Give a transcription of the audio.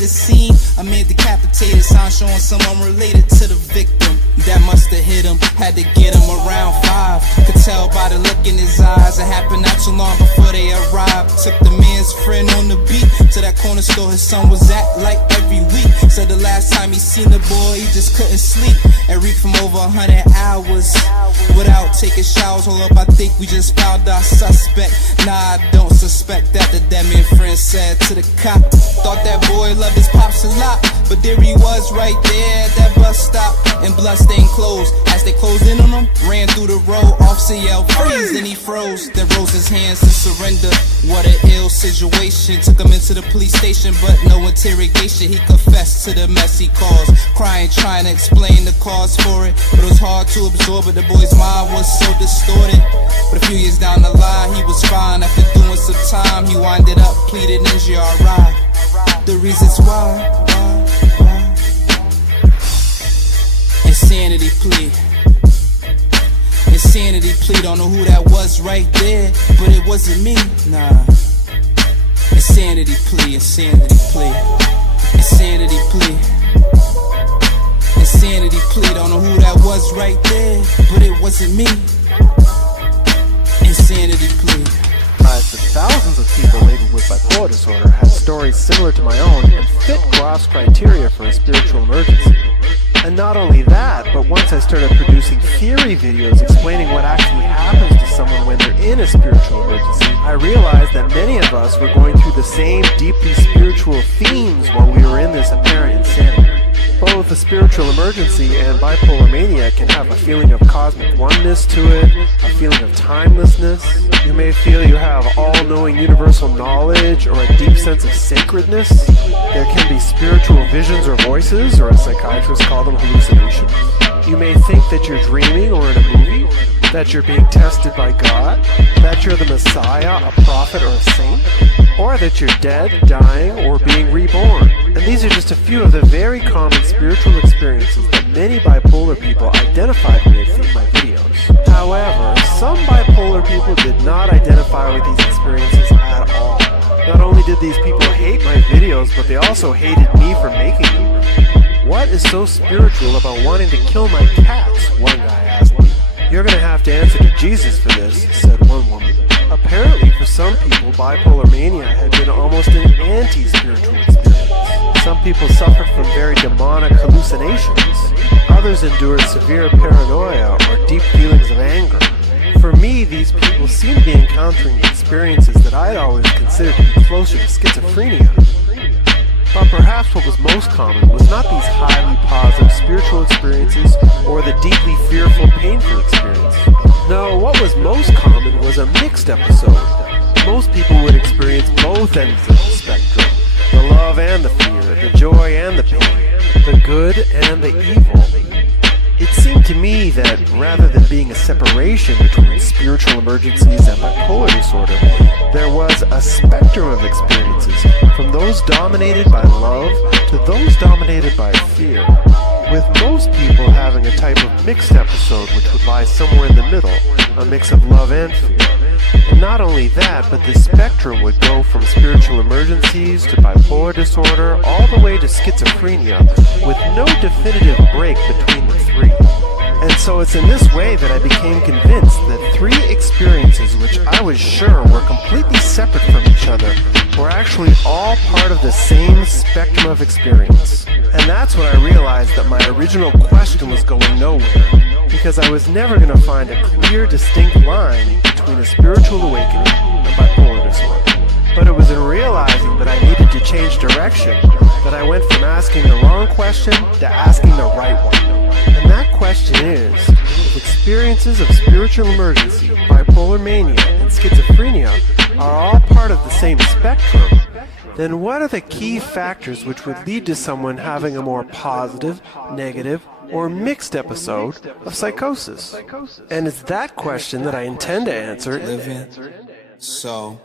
the scene. A man decapitated, sign showing someone related to the victim. That must have hit him, had to get him around 5. Could tell by the look in his eyes, it happened not too long before they arrived. Took the man's friend on the beat to that corner store his son was at like every week. Said the last time he seen the boy, he just couldn't sleep. And reeked from over 100 hours without taking showers. Hold up, I think we just found our suspect. Nah, I don't suspect that. The dead man friend said to the cop. Thought that boy loved his pops a lot, but there he was right there at that bus stop in bloodstained clothes. As they closed in on him, ran through the road. Officer yelled freeze, then he froze. Then rose his hands to surrender. What an ill situation. Took him into the police station, but no interrogation. He confessed to the mess he caused, crying, trying to explain the cause for it. But it was hard to absorb, but the boy's mind was so distorted. But a few years down the line, he was fine. After doing some time, he winded up pleading NGRI. The reasons why. Insanity plea. Insanity plea. Don't know who that was right there, but it wasn't me. Nah. Insanity plea. Insanity plea. Insanity plea. Insanity plea. Don't know who that was right there, but it wasn't me. Insanity plea. Thousands of people labeled with bipolar disorder had stories similar to my own and fit Groff's criteria for a spiritual emergency. And not only that, but once I started producing theory videos explaining what actually happens to someone when they're in a spiritual emergency, I realized that many of us were going through the same deeply spiritual themes while we were in this apparent insanity. Both a spiritual emergency and bipolar mania can have a feeling of cosmic oneness to it, a feeling of timelessness. You may feel you have all-knowing universal knowledge or a deep sense of sacredness. There can be spiritual visions or voices, or as psychiatrists call them, hallucinations. You may think that you're dreaming or in a movie, that you're being tested by God, that you're the Messiah, a prophet, or a saint, or that you're dead, dying, or being reborn. And these are just a few of the very common spiritual experiences that many bipolar people identified with in my videos. However, some bipolar people did not identify with these experiences at all. Not only did these people hate my videos, but they also hated me for making them. What is so spiritual about wanting to kill my cats? One guy asked me. You're gonna have to answer to Jesus for this, said one woman. Apparently, for some people, bipolar mania had been almost an anti-spiritual experience. Some people suffered from very demonic hallucinations. Others endured severe paranoia or deep feelings of anger. For me, these people seem to be encountering experiences that I'd always considered to be closer to schizophrenia. But perhaps what was most common was not these highly positive spiritual experiences or the deeply fearful, painful experience. No, what was most common was a mixed episode. Most people would experience both ends of the spectrum, the love and the fear, the joy and the pain, the good and the evil. It seemed to me that rather than being a separation between spiritual emergencies and bipolar disorder, there was a spectrum of experiences, from those dominated by love to those dominated by fear, with most people having a type of mixed episode which would lie somewhere in the middle, a mix of love and fear. And not only that, but the spectrum would go from spiritual emergencies to bipolar disorder all the way to schizophrenia, with no definitive break between the three. And so it's in this way that I became convinced that three experiences which I was sure were completely separate from each other were actually all part of the same spectrum of experience. And that's when I realized that my original question was going nowhere, because I was never going to find a clear, distinct line between a spiritual awakening and bipolar disorder. But it was in realizing that I needed to change direction that I went from asking the wrong question to asking the right one. And that question is, if experiences of spiritual emergency, bipolar mania, and schizophrenia are all part of the same spectrum, then what are the key factors which would lead to someone having a more positive, negative, or mixed episode of psychosis? And it's that question that I intend to answer. LivinSoWell.